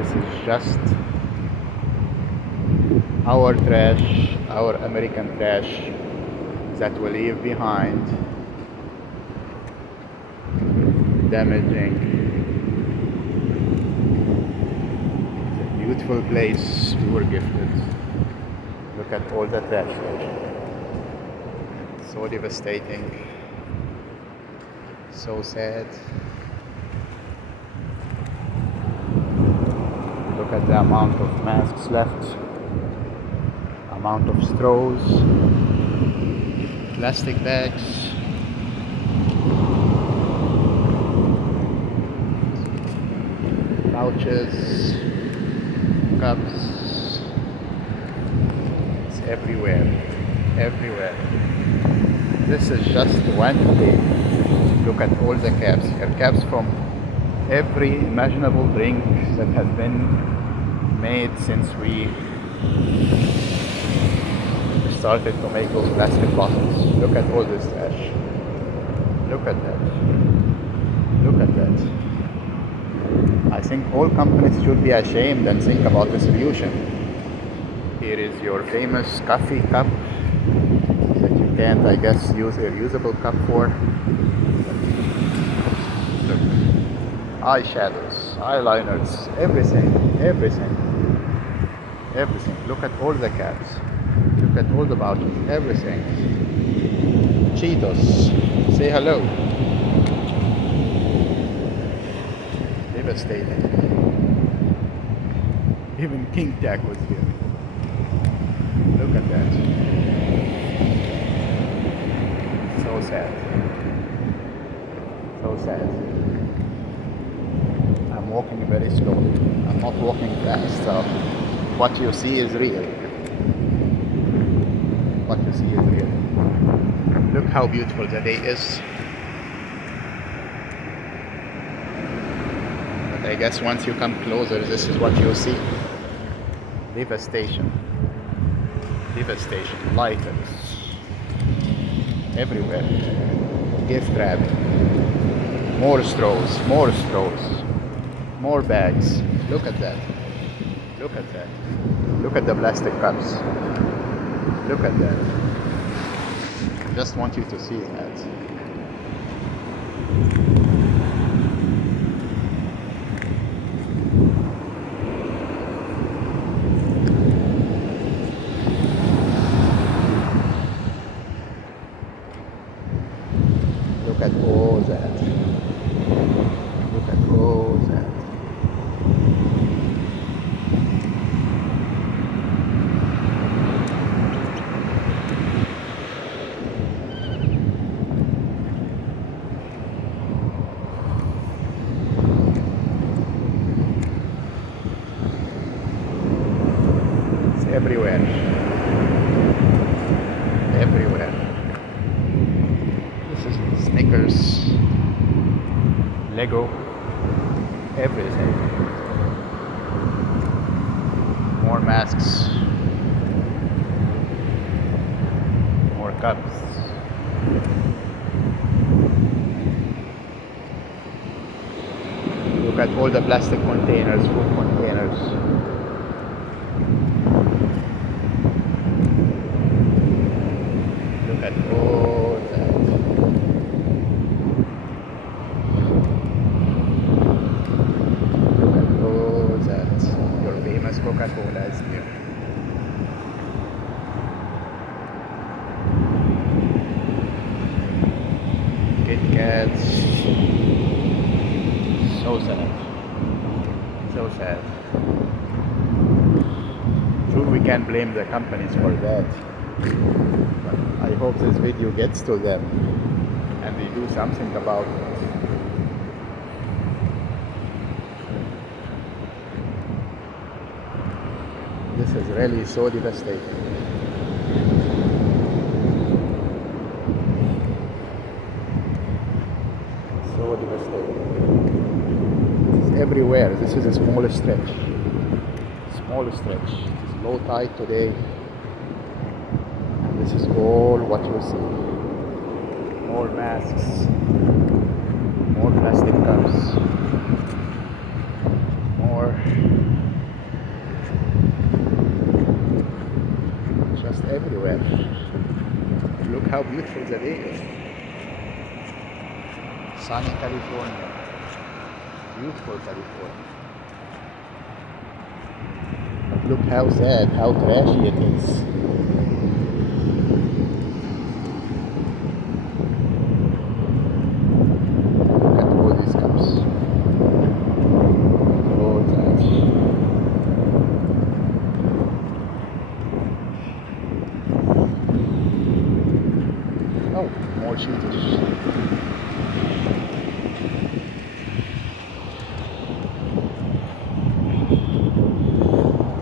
This is just our trash, our American trash that we leave behind, damaging the beautiful place we were gifted. Look at all the trash there. So devastating, so sad. Look at the amount of masks left, amount of straws, plastic bags, pouches, cups. It's everywhere, everywhere. This is just one day. Look at all the caps here. Caps from every imaginable drink that has been made since we started to make those plastic bottles. Look at all this trash. Look at that. Look at that. I think all companies should be ashamed and think about the solution. Here is your famous coffee cup that you can't, I guess, use a reusable cup for. Look. Eyeshadows, eyeliners, everything, everything, everything. Look at all the caps. Look at all the bottles, everything. Cheetos, say hello. Devastating. Even King Jack was here. Look at that. So sad. So sad. I'm walking very slowly. I'm not walking fast. So what you see is real. What you see is real. Look how beautiful the day is. But I guess once you come closer, this is what you see. Devastation. Devastation. Lighters. Everywhere. Gift wrapping. More straws. More straws. More bags. Look at that. Look at that. Look at the plastic cups. Look at that. I just want you to see that. Look at all that. Look at all that. Everywhere. Everywhere. This is Snickers, Lego, everything. More masks, more cups. Look at all the plastic containers, food containers. Look at all that. Look at all that. Your famous Coca-Cola is here. Kit Kats. So sad. So sad. Sure, we can't blame the companies for that. But I hope this video gets to them and they do something about it. This is really so devastating. So devastating. This is everywhere. This is a small stretch. Small stretch. It is low tide today. This is all what you see. More masks, more plastic cups, more everywhere. Look how beautiful the day is. Sunny California. Beautiful California. But look how sad, how trashy it is. Look at all these cups. All that. Oh, more Cheetos.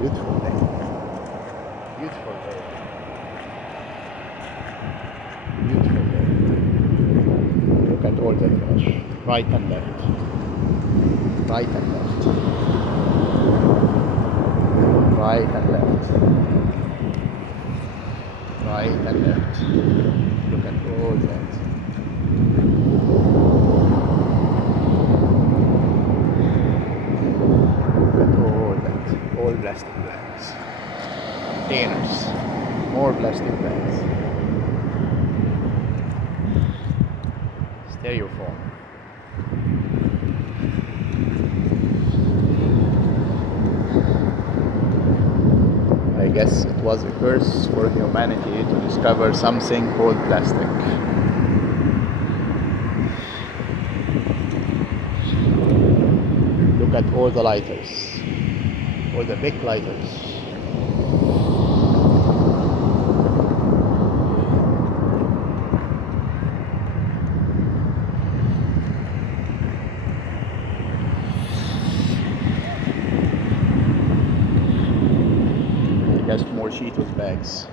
Beautiful day. Beautiful day. Beautiful day. Look at all the trash. Right and left. Right and left. Right and left. Right and left. Look at all that. Look at all that. All plastic bags. Containers. More plastic bags. Styrofoam. I guess it was a curse for humanity to discover something called plastic. Look at all the lighters. All the big lighters. Just more Cheetos bags.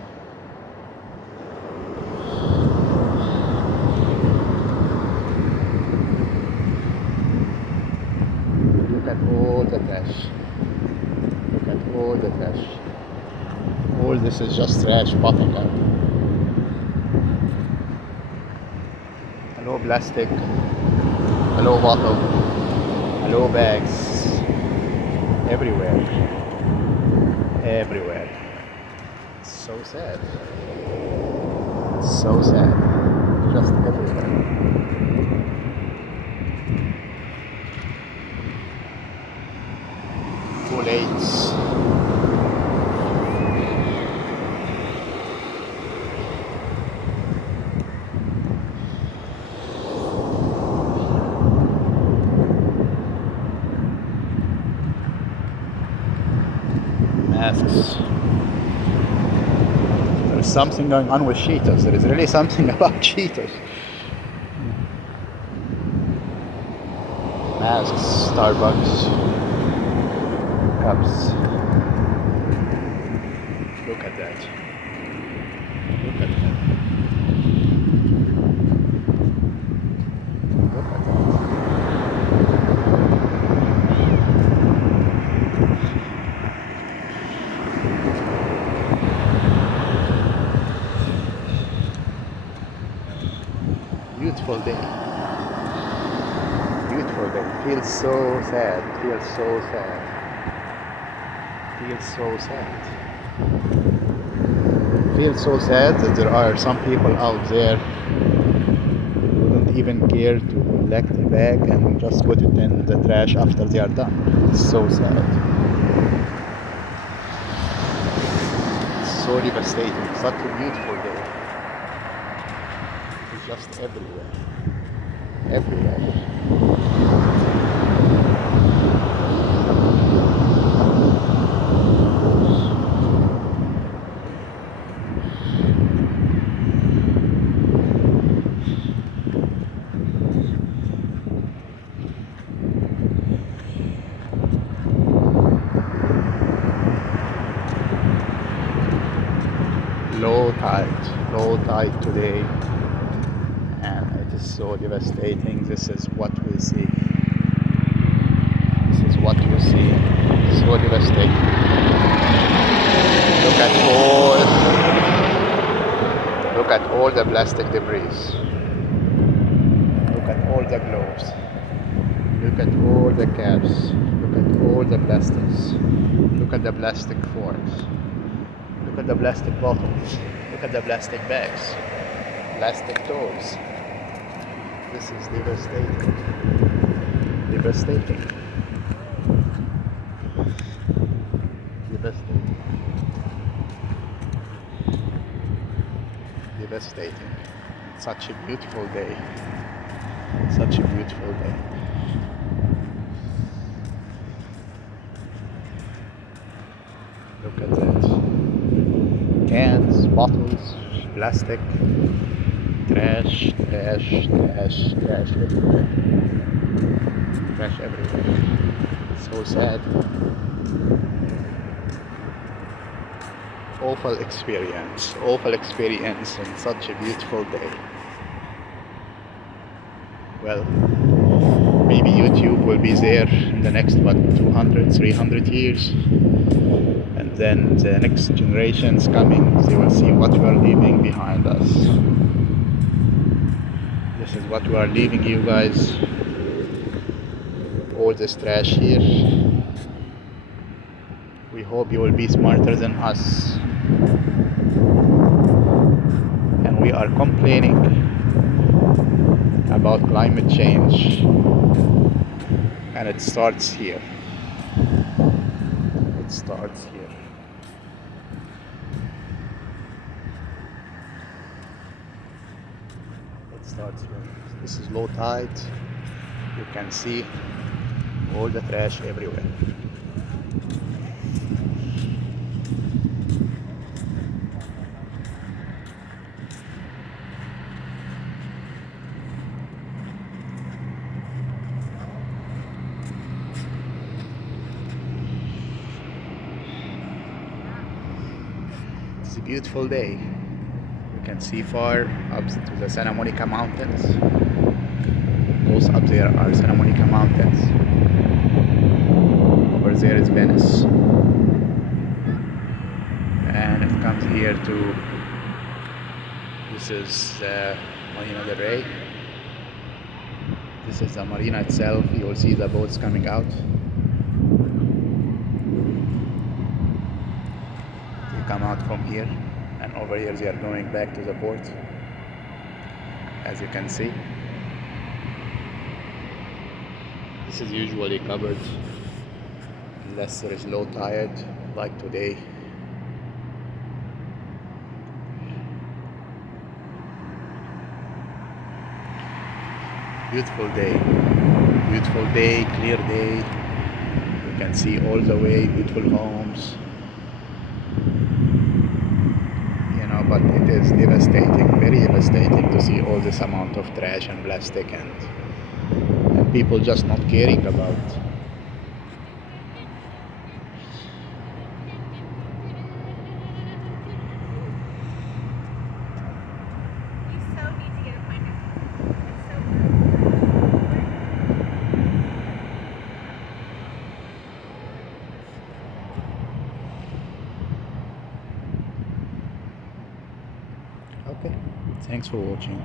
Look at all the trash. Look at all the trash. All this is just trash popping up. Hello plastic. Hello bottle. Hello bags. Everywhere. Everywhere. So sad. So sad. Just everywhere. Kool-Aids. Masks. There's something going on with Cheetos. There is really something about Cheetos. Masks, Starbucks, cups. Look at that. Look at that. Look at that. Beautiful day. Beautiful day. Feels so sad. Feels so sad. Feels so sad. Feels so sad that there are some people out there who don't even care to collect the bag and just put it in the trash after they are done. It's so sad. It's so devastating. Such a beautiful day. It's just everywhere. Everywhere. Low tide today, and it is so devastating. This is what we see. This is what you see. So devastating. Look at all the plastic debris. Look at all the gloves. Look at all the caps. Look at all the plastics. Look at the plastic forks. Look at the plastic bottles. Look look at the plastic bags, plastic toys. This is devastating. Devastating. Devastating. Devastating. Such a beautiful day. Such a beautiful day. Look at that. Cans, bottles, plastic, trash, trash, trash, trash everywhere. Trash everywhere. So sad. Awful experience. Awful experience on such a beautiful day. Well, maybe YouTube will be there in the next 200, 300 years, and then the next generations coming, they will see what we are leaving behind us. This is what we are leaving you guys. All this trash here. We hope you will be smarter than us. And we are complaining about climate change, and it starts here. It starts here. It starts here. This is low tide. You can see all the trash everywhere. It's a beautiful day. You can see far up to the Santa Monica Mountains. Those up there are Santa Monica Mountains. Over there is Venice. And it comes here to, this is Marina del Rey. This is the marina itself. You will see the boats coming out. Come out from here, and over here they are going back to the port, as you can see. This is usually covered unless there is low tide like today. Beautiful day, clear day. You can see all the way, beautiful homes. But it is devastating, very devastating to see all this amount of trash and plastic and people just not caring about. Okay, thanks for watching.